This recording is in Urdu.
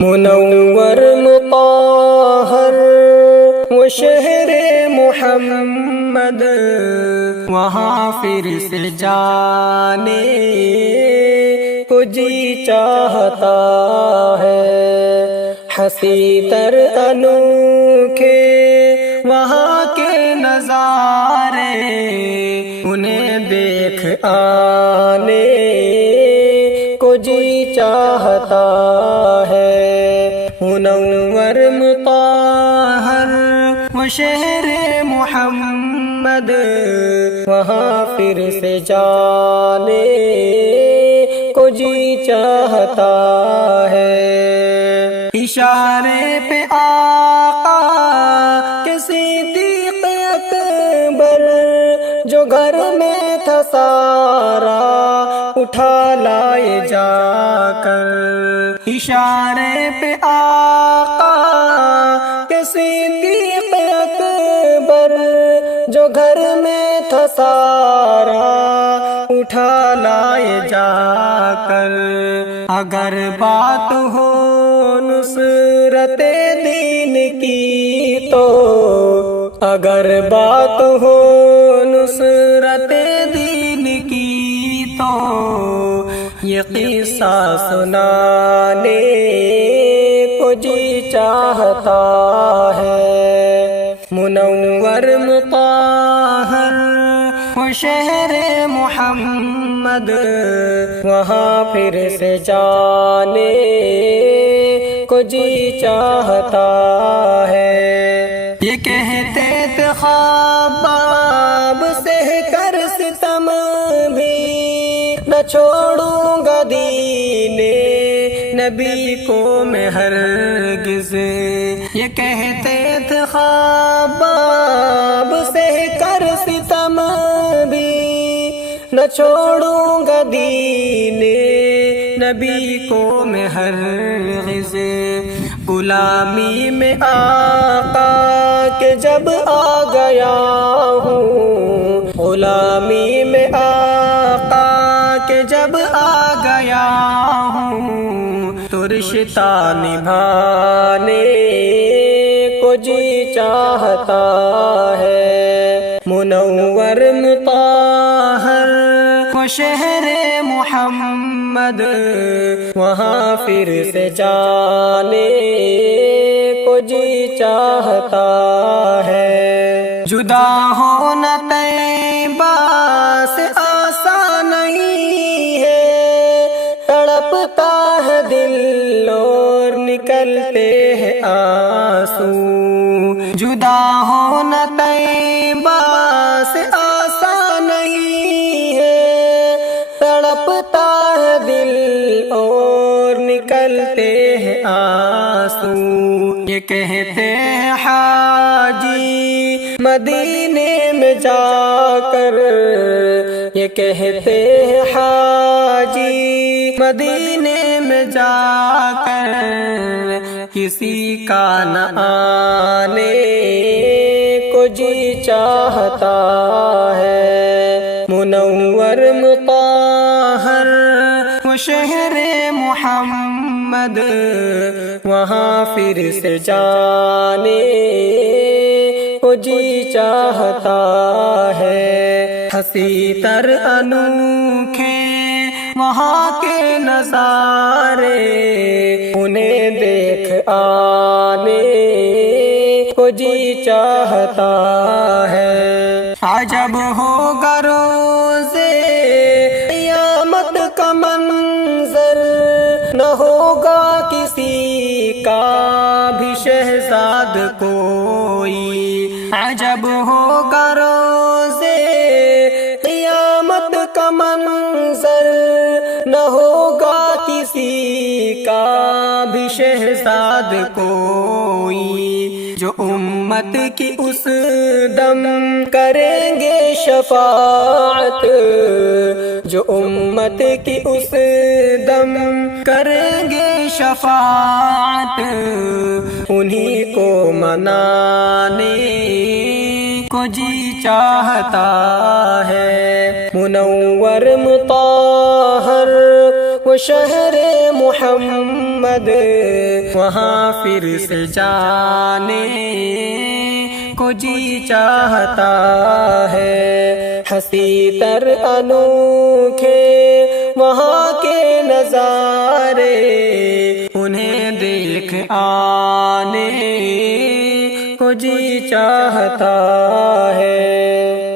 منور مطہر وہ شہر محمد، وہاں پھر سے جانے کو جی چاہتا ہے۔ ہنسی تر انوکھے وہاں کے نظارے، انہیں دیکھ آنے کو جی چاہتا ہے۔ منور مطہر وہ شہر محمد، وہاں پھر سے جانے کو جی چاہتا ہے۔ اشارے پہ آقا کے صدیق اکبر، جو گھر میں تھا سارا اٹھا لائے جا کر۔ اشارے پہ آقا کے صدیق اکبر، جو گھر میں تھا سارا اٹھا لائے جا کر۔ اگر بات ہو نصرت دین کی تو، اگر بات ہو نصرت دین کی تو، یہ قصہ سنانے کو جی چاہتا ہے۔ منور مطہر وہ شہر محمد، وہاں پھر سے جانے کو جی چاہتا ہے۔ یہ کہتے تھے خباب سہ کر ستم بھی، نہ چھوڑوں گا دین نبی کو میں ہرگز۔ یہ کہتے تھے خباب سہ کر ستم بھی، نہ چھوڑوں گا دین نبی کو میں ہرگز۔ غلامی میں آقا کے جب آ گیا ہوں، غلامی میں آقا کے جب آ گیا ہوں، تو رشتہ نبھانے کو جی چاہتا ہے۔ منور مطہر وہ شہر محمد، وہاں پھر سے جانے کو جی چاہتا ہے۔ جدا ہونا طیبہ سے آسان نہیں ہے، تڑپتا ہے دل اور نکلتے ہیں آنسو۔ جدا ہونا طیبہ سے آسان نہیں ہے، تڑپتا ہے دل اور نکلتے ہیں آنسو۔ یہ کہتے ہیں حاجی مدینے میں جا کر، یہ کہتے ہیں حاجی مدینے میں جا کر، کسی کا نہ آنے کو جی چاہتا ہے۔ منور مطہر وہ شہر محمد، وہاں پھر سے جانے کو جی چاہتا ہے۔ ہنسی تر انوکھے وہاں کے نظارے، انہیں دیکھ آنے کو جی چاہتا ہے۔ عجب ہوگا روزے قیامت کا منظر، نہ ہوگا کسی کا بھی شہزاد کوئی۔ عجب ہوگا روزے قیامت کا منظر، نہ ہوگا کسی کا بھی شہزاد کوئی۔ جو امت کی اس دم کریں گے شفاعت، جو امت کی اس دم کریں گے شفاعت، انہی کو منانے کو جی چاہتا ہے۔ منور مطہر وہ شہر محمد، وہاں پھر سے جانے کو جی چاہتا ہے۔ ہنسی تر انوکھے وہاں کے نظارے، انہیں دیکھ آنے کو جی چاہتا ہے۔